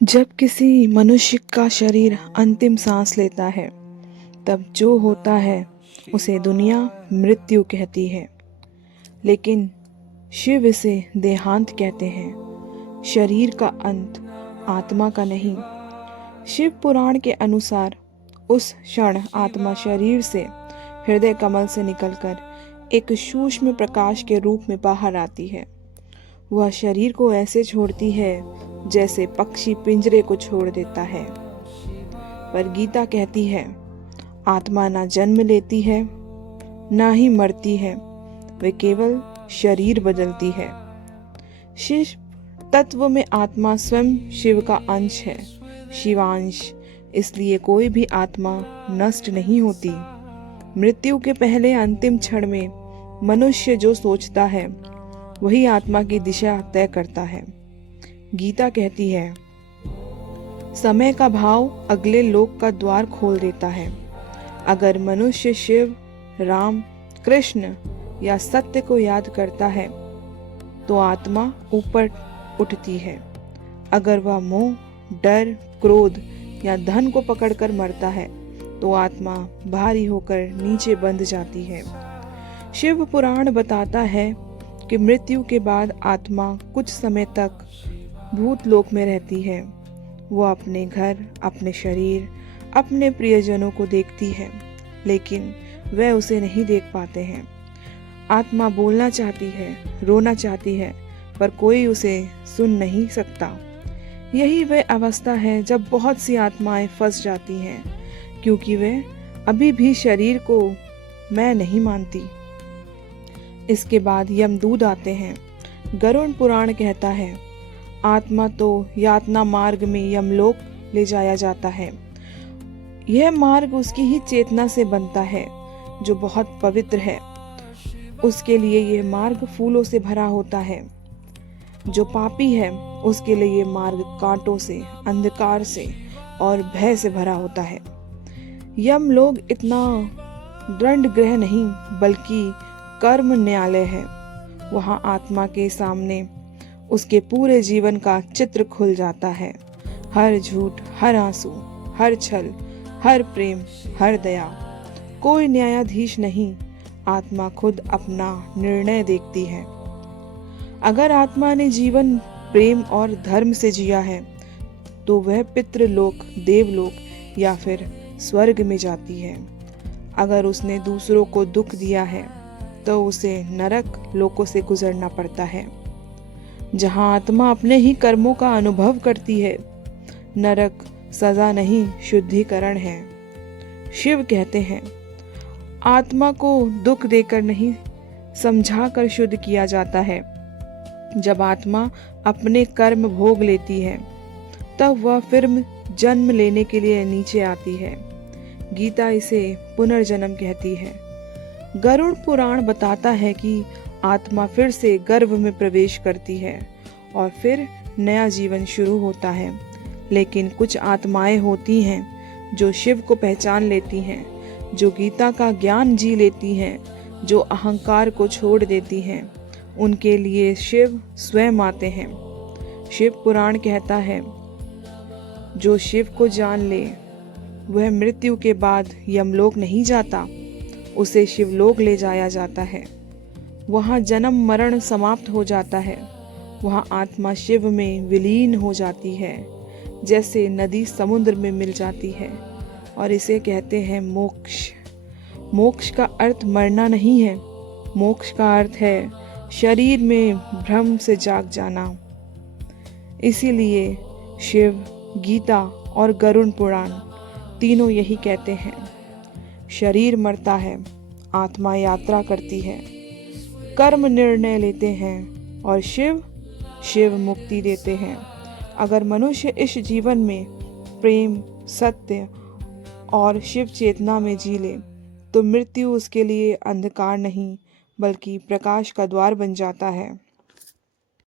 जब किसी मनुष्य का शरीर अंतिम सांस लेता है तब जो होता है उसे दुनिया मृत्यु कहती है, लेकिन शिव इसे देहांत कहते हैं। शरीर का अंत, आत्मा का नहीं। शिव पुराण के अनुसार उस क्षण आत्मा शरीर से, हृदय कमल से निकलकर एक सूक्ष्म प्रकाश के रूप में बाहर आती है। वह शरीर को ऐसे छोड़ती है जैसे पक्षी पिंजरे को छोड़ देता है। पर गीता कहती है, आत्मा ना जन्म लेती है ना ही मरती है, वे केवल शरीर बदलती है। शिव तत्व में आत्मा स्वयं शिव का अंश है, शिवांश। इसलिए कोई भी आत्मा नष्ट नहीं होती। मृत्यु के पहले अंतिम क्षण में मनुष्य जो सोचता है वही आत्मा की दिशा तय करता है। गीता कहती है, समय का भाव अगले लोक का द्वार खोल देता है। अगर मनुष्य शिव, राम, कृष्ण या सत्य को याद करता है तो आत्मा ऊपर उठती है। अगर वह मोह, डर, क्रोध या धन को पकड़कर मरता है तो आत्मा भारी होकर नीचे बंध जाती है। शिव पुराण बताता है कि मृत्यु के बाद आत्मा कुछ समय तक भूत लोक में रहती है। वो अपने घर, अपने शरीर, अपने प्रियजनों को देखती है, लेकिन वह उसे नहीं देख पाते हैं। आत्मा बोलना चाहती है, रोना चाहती है, पर कोई उसे सुन नहीं सकता। यही वह अवस्था है जब बहुत सी आत्माएं फंस जाती हैं, क्योंकि वे अभी भी शरीर को मैं नहीं मानती। इसके बाद यमदूत आते हैं। गरुड़ पुराण कहता है, आत्मा तो यातना मार्ग में यमलोक ले जाया जाता है। यह मार्ग उसकी ही चेतना से बनता है जो बहुत पवित्र है। उसके लिए यह मार्ग फूलों से भरा होता है। जो पापी है उसके लिए यह मार्ग कांटों से, अंधकार से और भय से भरा होता है। यम लोग इतना दंड गृह नहीं बल्कि कर्म न्यायालय है। वहाँ आत्मा के सामने उसके पूरे जीवन का चित्र खुल जाता है। हर झूठ, हर आंसू, हर छल, हर प्रेम, हर दया। कोई न्यायाधीश नहीं, आत्मा खुद अपना निर्णय देखती है। अगर आत्मा ने जीवन प्रेम और धर्म से जिया है तो वह पितृलोक, देवलोक या फिर स्वर्ग में जाती है। अगर उसने दूसरों को दुख दिया है तो उसे नरक लोकों से गुजरना पड़ता है, जहां आत्मा अपने ही कर्मों का अनुभव करती है। नरक सजा नहीं, शुद्धिकरण है। शिव कहते हैं, आत्मा को दुख देकर नहीं, समझाकर शुद्ध किया जाता है। जब आत्मा अपने कर्म भोग लेती है तब वह फिर जन्म लेने के लिए नीचे आती है। गीता इसे पुनर्जन्म कहती है। गरुड़ पुराण बताता है कि आत्मा फिर से गर्भ में प्रवेश करती है और फिर नया जीवन शुरू होता है। लेकिन कुछ आत्माएं होती हैं जो शिव को पहचान लेती हैं, जो गीता का ज्ञान जी लेती हैं, जो अहंकार को छोड़ देती हैं। उनके लिए शिव स्वयं आते हैं। शिव पुराण कहता है, जो शिव को जान ले वह मृत्यु के बाद यमलोक नहीं जाता, उसे शिवलोक ले जाया जाता है। वहाँ जन्म मरण समाप्त हो जाता है। वहाँ आत्मा शिव में विलीन हो जाती है, जैसे नदी समुद्र में मिल जाती है। और इसे कहते हैं मोक्ष। मोक्ष का अर्थ मरना नहीं है, मोक्ष का अर्थ है शरीर में भ्रम से जाग जाना। इसीलिए शिव, गीता और गरुड़ पुराण तीनों यही कहते हैं, शरीर मरता है, आत्मा यात्रा करती है, कर्म निर्णय लेते हैं और शिव मुक्ति देते हैं। अगर मनुष्य इस जीवन में प्रेम, सत्य और शिव चेतना में जी ले तो मृत्यु उसके लिए अंधकार नहीं बल्कि प्रकाश का द्वार बन जाता है।